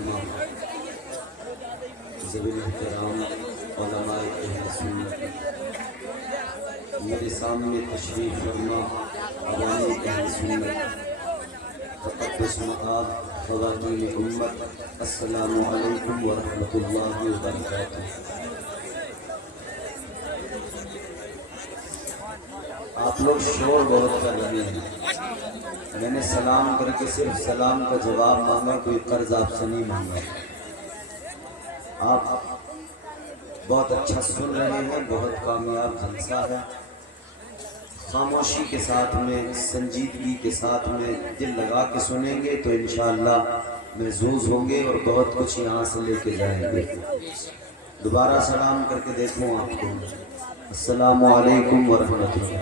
تمام ذوی احترام علماء اہل سنت، میرے سامنے تشریف فرما عوامی اہل سنت، تقدس مآب خواتین امت، السلام علیکم ورحمۃ اللہ وبرکاتہ۔ آپ لوگ شور بہت کر رہے ہیں، میں نے سلام کر کے صرف سلام کا جواب مانگا، کوئی قرض آپ سے نہیں مانگا۔ آپ بہت اچھا سن رہے ہیں، بہت کامیاب جلسہ ہے، خاموشی کے ساتھ میں، سنجیدگی کے ساتھ میں دل لگا کے سنیں گے تو انشاءاللہ محظوظ ہوں گے اور بہت کچھ یہاں سے لے کے جائیں گے۔ دوبارہ سلام کر کے دیکھوں آپ کو، السلام علیکم ورحمۃ اللہ۔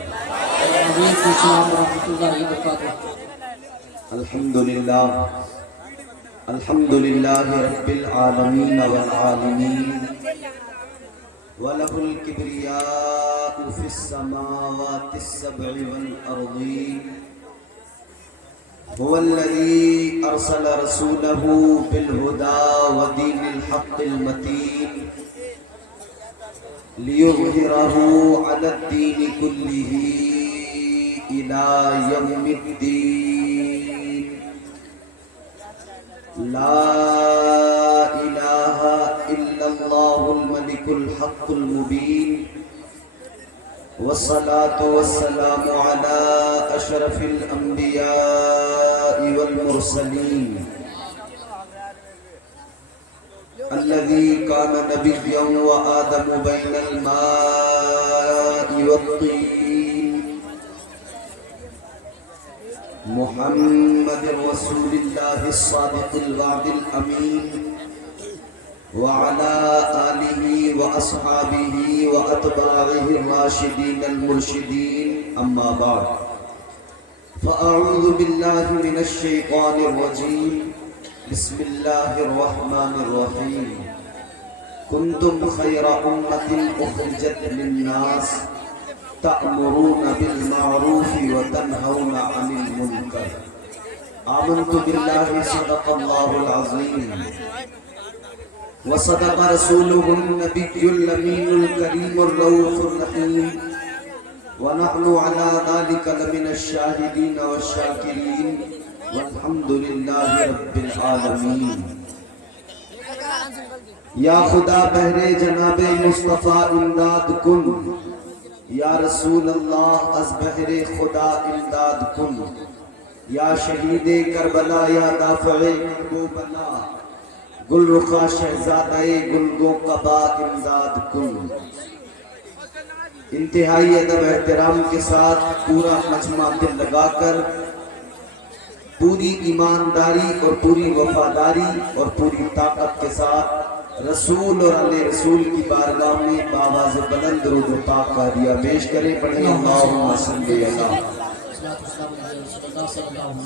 الحمدللہ الحمدللہ رب العالمین والعالمین، وَلَهُ الْكِبْرِيَاءُ فِي السَّمَاوَاتِ السَّبْعِ وَالْأَرْضِينَ، هُوَ الَّذِي أَرْسَلَ رَسُولَهُ بِالْهُدَى وَدِينِ الْحَقِّ الْمَتِينِ لِيُظْهِرَهُ عَلَى الدِّينِ كُلِّهِ إِلَى يَوْمِ الدِّينِ، لا إله إلا الله الملك الحق المبين، والصلاة والسلام على أشرف الأنبياء والمرسلين، الذي كان نبيا وآدم بين الماء والطين، محمد رسول الله الصادق الوعد الأمين، وعلى آله وأصحابه وأتباعه الراشدين المرشدين، أما بعد، فأعوذ بالله من الشيطان الرجيم، بسم الله الرحمن الرحيم، كنتم خير أمة أخرجت للناس تأمرون بالمعروف وتنهون عن المنكر، آمنت بالله صدق الله العظيم، وصدق رسوله النبي الأمين الكريم الرؤوف الرحيم، ونحن على ذلك لمن الشاهدين والشاكرين، والحمد لله رب العالمين۔ یا خدا بہرے جناب مصطفیٰ امداد کن، یا رسول اللہ از بہر خدا امداد کن، یا شہید کربلا یا دافع کرب و بلا، گل رخا شہزادہ گلگوں قبا امداد کن۔ انتہائی ادب احترام کے ساتھ پورا مجمع دل لگا کر، پوری ایمانداری اور پوری وفاداری اور پوری طاقت کے ساتھ رسول اور علیہ رسول کی بارگاہ میں بآواز بلند درود و پاک کا ہدیہ پیش کریں، پڑھیں اللہم صلی اللہ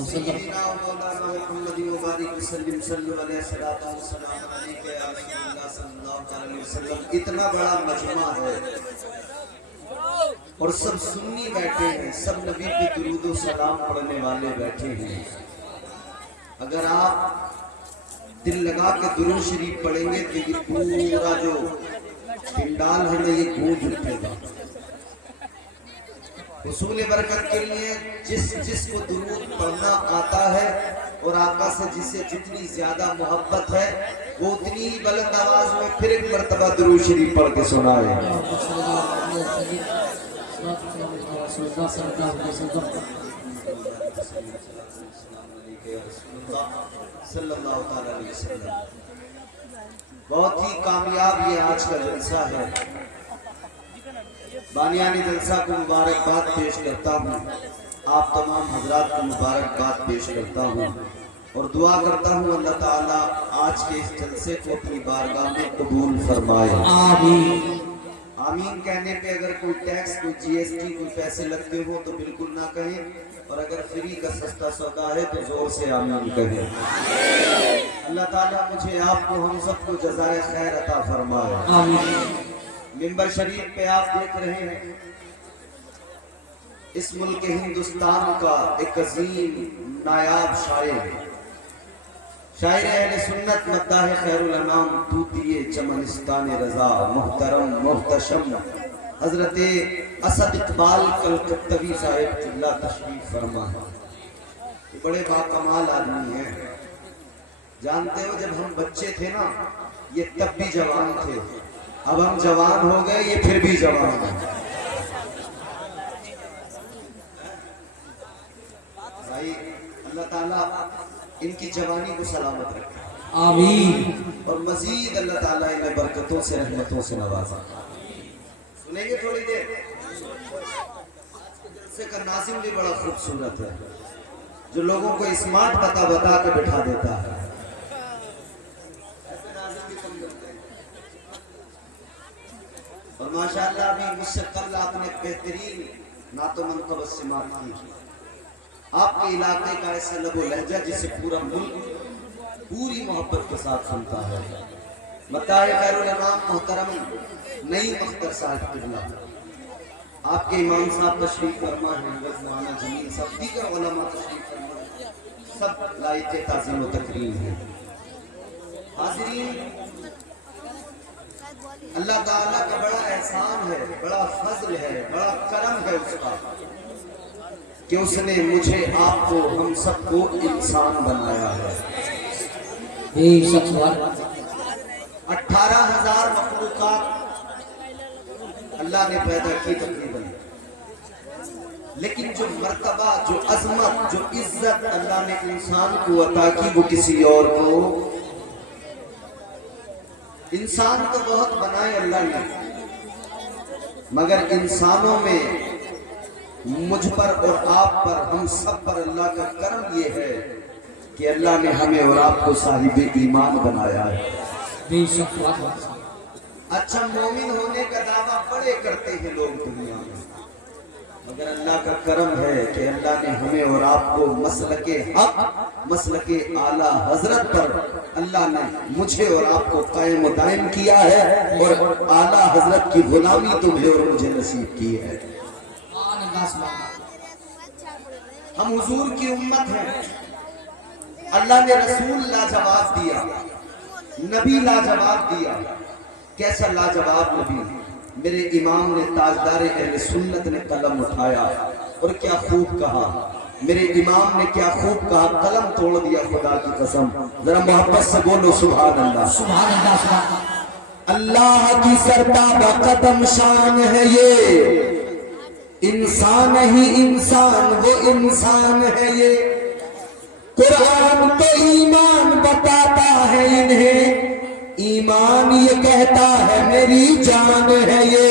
سیدنا مولانا محمد مبارک وسلم صلی علیہ وسلم علیکہ یا رسول اللہ صلی اللہ علیہ وسلم۔ اتنا بڑا مجمع ہے اور سب سنی بیٹھے ہیں، سب نبی کی درود و سلام پڑھنے والے بیٹھے ہیں۔ اگر آپ دل لگا کے درود شریف پڑھیں گے تو یہ پورا جو پنڈال ہے نا یہ گونج اٹھے گا۔ حصول برکت کے لیے جس کو درود پڑھنا آتا ہے اور آقا سے جسے جتنی زیادہ محبت ہے وہ اتنی بلند آواز میں پھر ایک مرتبہ درود شریف پڑھ کے سنائے۔ صلی اللہ علیہ وسلم۔ بہت ہی کامیاب یہ آج کا جلسہ ہے، بانیان جلسہ کو مبارکباد پیش کرتا ہوں، آپ تمام حضرات کو مبارکباد پیش کرتا ہوں اور دعا کرتا ہوں اللہ تعالیٰ آج کے اس جلسے کو اپنی بارگاہ میں قبول فرمائے، آمین۔ آمین کہنے پہ اگر کوئی ٹیکس، کوئی جی ایس ٹی، کوئی پیسے لگتے ہو تو بالکل نہ کہیں، اور اگر فری کا سستا سودا ہے تو زور سے آمین کہیں۔ اللہ تعالیٰ مجھے آپ کو ہم سب کو جزائے خیر عطا فرمائے، آمین۔ ممبر شریف پہ آپ دیکھ رہے ہیں اس ملک ہندوستان کا ایک عظیم نایاب شاعر شاعر اہل سنت مداح خیر الانام طوطی چمنستان رضا محترم محتشم حضرت اسد اقبال کلکتوی صاحب قبلہ تشریف فرما ہے. یہ بڑے باکمال آدمی ہیں. جانتے ہو جب ہم بچے تھے نا یہ تب بھی جوان تھے، اب ہم جوان ہو گئے یہ پھر بھی جوان ہیں. بھائی اللہ تعالیٰ ان کی جوانی کو سلامت رکھے، آمین. اور مزید اللہ تعالیٰ انہیں برکتوں سے رحمتوں سے نوازا. سنیں گے تھوڑی دیر؟ جلسے کا ناظم بھی بڑا خوبصورت ہے جو لوگوں کو اسمارٹ بتا بتا کے بٹھا دیتا ہے. ایسے ناظم بھی کم کرتے ہیں. اور ماشاءاللہ ابھی مجھ سے قبل آپ نے ایک بہترین نعت و منقبت سماعت کی. آپ کے علاقے کا ایسا لب و لہجہ جسے پورا ملک پوری محبت کے ساتھ سنتا ہے. مداح خیر الانام محترم نئی مختر صاحب قبلہ، آپ کے امام صاحب تشریف فرما ہیں، حضرت مولانا جمیل صاحب، دیگر علماء تشریف فرما ہیں، سب لائق تعظیم و تکریم ہیں. حاضرین، اللہ تعالیٰ کا بڑا احسان ہے، بڑا فضل ہے، بڑا کرم ہے اس کا کہ اس نے مجھے آپ کو ہم سب کو انسان بنایا ہے. 18,000 مخلوقات اللہ نے پیدا کی تقریباً، لیکن جو مرتبہ، جو عظمت، جو عزت اللہ نے انسان کو عطا کی وہ کسی اور کو. انسان تو بہت بنائے اللہ نے، مگر انسانوں میں مجھ پر اور آپ پر، ہم سب پر اللہ کا کرم یہ ہے کہ اللہ نے ہمیں اور آپ کو صاحب ایمان بنایا ہے. اچھا مومن ہونے کا دعویٰ بڑے کرتے ہیں لوگ دنیا میں، مگر اللہ کا کرم ہے کہ اللہ نے ہمیں اور آپ کو مسلک حق، مسلک اعلیٰ حضرت پر اللہ نے مجھے اور آپ کو قائم و دائم کیا ہے، اور اعلیٰ حضرت کی غلامی تمہیں اور مجھے نصیب کی ہے. ہم حضور کی امت ہیں. اللہ نے رسول لاجواب دیا، نبی لاجواب دیا. کیسا لاجواب نبی! میرے امام نے تاجدار اہل سنت نے قلم اٹھایا اور کیا خوب کہا. میرے امام نے کیا خوب کہا، قلم توڑ دیا خدا کی قسم. ذرا محبت سے بولو سبحان اللہ. سبحان اللہ. سبحان اللہ کی سرتابہ قدم شان ہے یہ، انسان ہی انسان وہ انسان ہے یہ. قرآن تو ایمان بتاتا ہے انہیں، ایمان یہ کہتا ہے میری جان ہے یہ.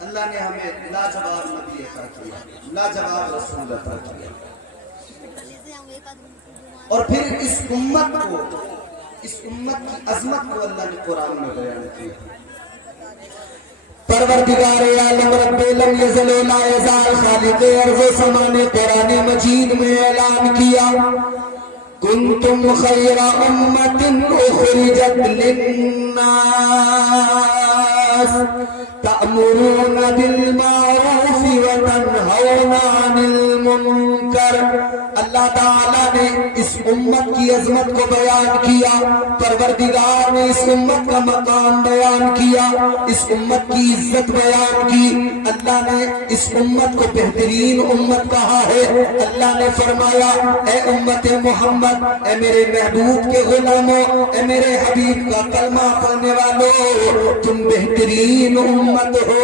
اللہ نے ہمیں لاجواب نبی عطا کیا، لاجواب رسول عطا کیا، اور پھر اس امت کی عظمت کو اللہ نے قرآن میں بیان کیا. پروردگار عالم رب لم یزل و لا یزال خالق ارض و سما نے قرآن مجید میں اعلان کیا، کنتم خیر امت اخرجت للناس تأمرون بالمعروف وتنہون عن المنکر. اللہ تعالیٰ نے اس امت کی عظمت کو بیان کیا، پروردگار نے اس امت کا مقام بیان کیا، اس امت کی عزت بیان کی. اللہ نے اس امت کو بہترین امت کہا ہے. اللہ نے فرمایا اے امت محمد، اے میرے محبوب کے غلاموں، اے میرے حبیب کا کلمہ پڑھنے والوں، تم بہترین امت ہو.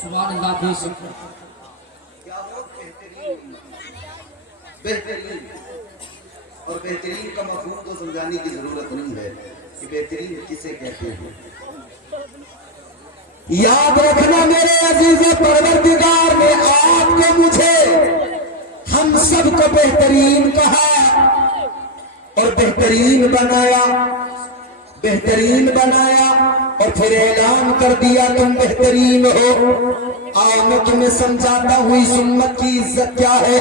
سبحان اللہ. کیا ہو؟ بہترین. بہترین. اور بہترین کا مفہوم تو سمجھانے کی ضرورت نہیں ہے کہ بہترین کسے کہتے ہیں. یاد رکھنا میرے عزیز، پروردگار نے آپ کو مجھے ہم سب کو بہترین کہا اور بہترین بنایا، بہترین بنایا اور پھر اعلان کر دیا تم بہترین ہو. آؤ میں تمہیں سمجھاتا ہوں اس امت کی عزت کیا ہے،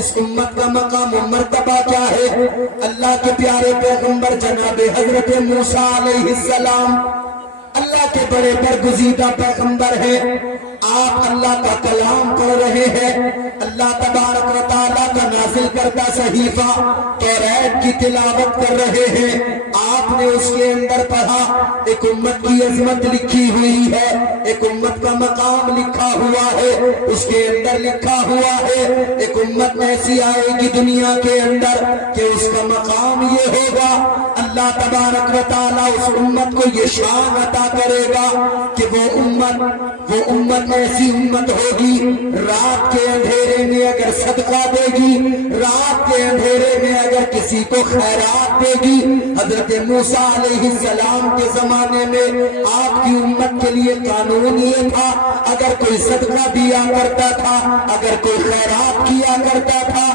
اس امت کا مقام و مرتبہ کیا ہے. اللہ کے پیارے پیغمبر جناب حضرت موسیٰ علیہ السلام اللہ کے بڑے برگزیدہ پیغمبر ہیں. آپ اللہ کا کلام پڑھ رہے ہیں، اللہ تبارک و تعالیٰ کا نازل کرتا صحیفہ توریت کی تلاوت کر رہے ہیں. آپ نے اس کے اندر پڑھا ایک امت کی عظمت لکھی ہوئی ہے, ایک امت کا مقام لکھا ہوا ہے. اس کے اندر لکھا ہوا ہے ایک امت ایسی آئے گی دنیا کے اندر کہ اس کا مقام یہ ہوگا. اللہ تبارک و تعالیٰ اس امت کو یہ شان عطا کرے گا کہ وہ امت ایسی امت ہوگی رات کے اندھیرے میں اگر صدقہ دے گی, رات کے اندھیرے میں اگر کسی کو خیرات دے گی. حضرت موسیٰ علیہ السلام کے زمانے میں آپ کی امت کے لیے قانون یہ تھا, اگر کوئی صدقہ دیا کرتا تھا, اگر کوئی خیرات کیا کرتا تھا,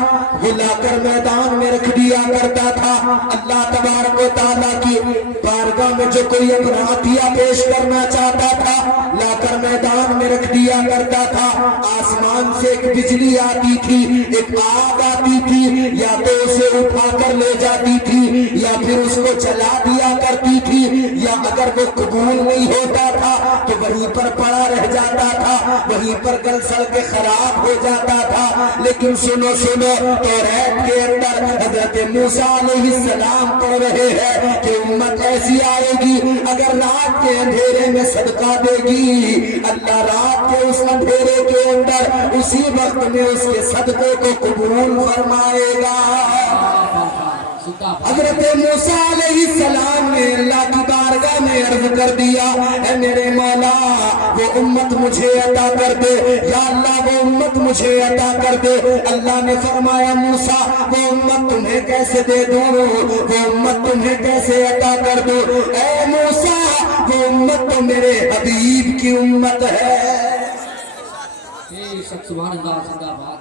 وہ لا کر میدان میں رکھ دیا کرتا تھا. اللہ تبارک و تعالیٰ کی بارگاہ میں جو کوئی اپنا عطیہ پیش کرنا چاہتا تھا لا کر میدان میں رکھ دیا کرتا تھا. آسمان سے ایک بجلی آتی تھی, ایک آگ آتی تھی, یا تو اسے اٹھا کر لے جاتی تھی یا پھر اس کو جلا دیا کرتی تھی, یا اگر وہ قبول نہیں ہوتا تھا تو وہیں پر پڑا رہ جاتا تھا, وہیں پر گل سل کے خراب ہو جاتا تھا. لیکن سنو توریت کے اندر حضرت موسیٰ علیہ السلام پڑھ رہے ہیں کہ امت ایسی آئے گی اگر رات کے اندھیرے میں صدقہ دے گی, اللہ رات کے اس اندھیرے کے اندر اسی وقت میں اس کے صدقے کو قبول فرمائے گا. حضرت موسیٰ علیہ السلام نے اللہ کی بارگاہ میں عرض کر دیا, اے میرے مولا وہ امت مجھے عطا کر دے, یا اللہ وہ امت مجھے عطا کر دے. اللہ نے فرمایا موسیٰ وہ امت تمہیں کیسے دے دوں, وہ امت تمہیں کیسے عطا کر دوں. اے موسیٰ وہ امت تو میرے حبیب کی امت ہے. سبحان اللہ, زندہ باد.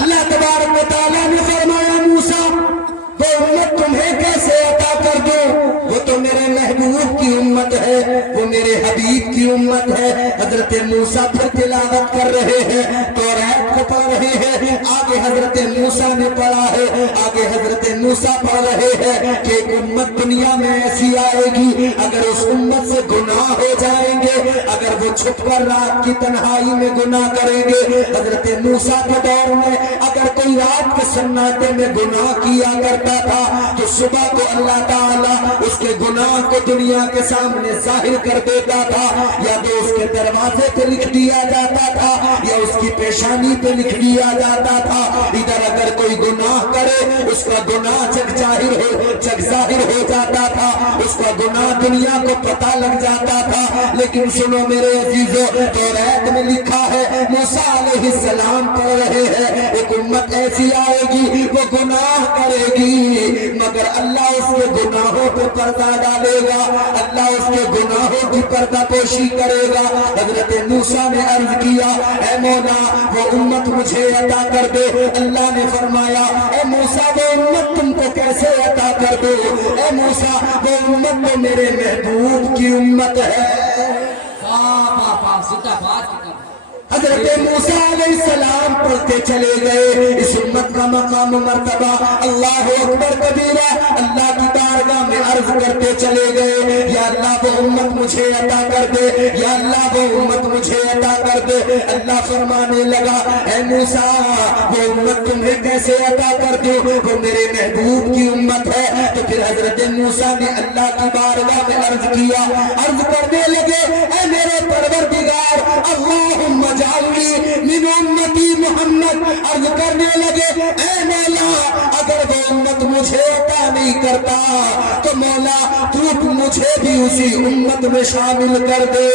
اللہ تبارک و تعالیٰ نے فرمایا موسیٰ وہ امت تمہیں کیسے عطا کر دوں, وہ تو میرے محبوب کی امت ہے, وہ میرے حبیب کی امت ہے. حضرت موسیٰ پھر تلاوت کر رہے ہیں, توریت کو پڑھ رہے ہیں. آگے حضرت موسیٰ نے پڑھا ہے, آگے حضرت موسیٰ پڑھ رہے ہیں کہ ایک امت دنیا میں ایسی آئے گی اگر اس امت سے گناہ ہو جائیں گے, اگر وہ چھپ کر رات کی تنہائی میں گناہ کریں گے. حضرت موسیٰ کے دور میں اگر کوئی رات کے سناٹے میں گناہ کیا کرتا تھا تو صبح کو اللہ تعالیٰ اس کے گناہ کو دنیا کے سامنے ظاہر کر دیتا تھا, یا تو اس کے دروازے پہ لکھ دیا جاتا تھا یا اس کی پیشانی پہ لکھ دیا جاتا تھا. ادھر اگر کوئی گناہ کرے اس کا گناہ جگ ظاہر ہو جاتا تھا, اس کا گناہ دنیا کو پتہ لگ جاتا تھا. لیکن سنو میرے عزیزو, توریت میں لکھا ہے موسیٰ علیہ السلام پڑھ رہے ہیں ایک امت ایسی آئے گی وہ گناہ کرے گی مگر اللہ اس کے گناہوں پہ پردہ ڈالے گا, اللہ اس کے گناہوں کی پردہ پوشی کرے گا. حضرت موسیٰ نے عرض کیا اے مولا وہ امت مجھے عطا کر دے. اللہ نے فرمایا اے موسیٰ وہ امت تم کو کیسے عطا کر دو, اے موسیٰ وہ امت تو میرے محبوب کی امت ہے. زندہ باد. حضرت موسیٰ علیہ السلام پڑھتے چلے گئے, اس امت کا مقام مرتبہ اللہ اکبر کبیرہ اللہ کی بارگاہ میں عرض کرتے چلے گئے, یا اللہ وہ امت مجھے عطا کر دے, یا اللہ وہ امت مجھے عطا کر دے. اللہ فرمانے لگا اے موسیٰ وہ امت تمہیں کیسے عطا کر دوں, وہ میرے محبوب کی امت ہے. تو پھر حضرت موسیٰ نے اللہ کی بارگاہ میں عرض کیا, عرض کرنے لگے اے میرے پروردگار اللہم اجعلنی من امتی محمد. عرض کرنے لگے اے مولا اگر وہ امت مجھے عطا نہیں کرتا تو مولا تو مجھے بھی اسی امت میں شامل کر دے.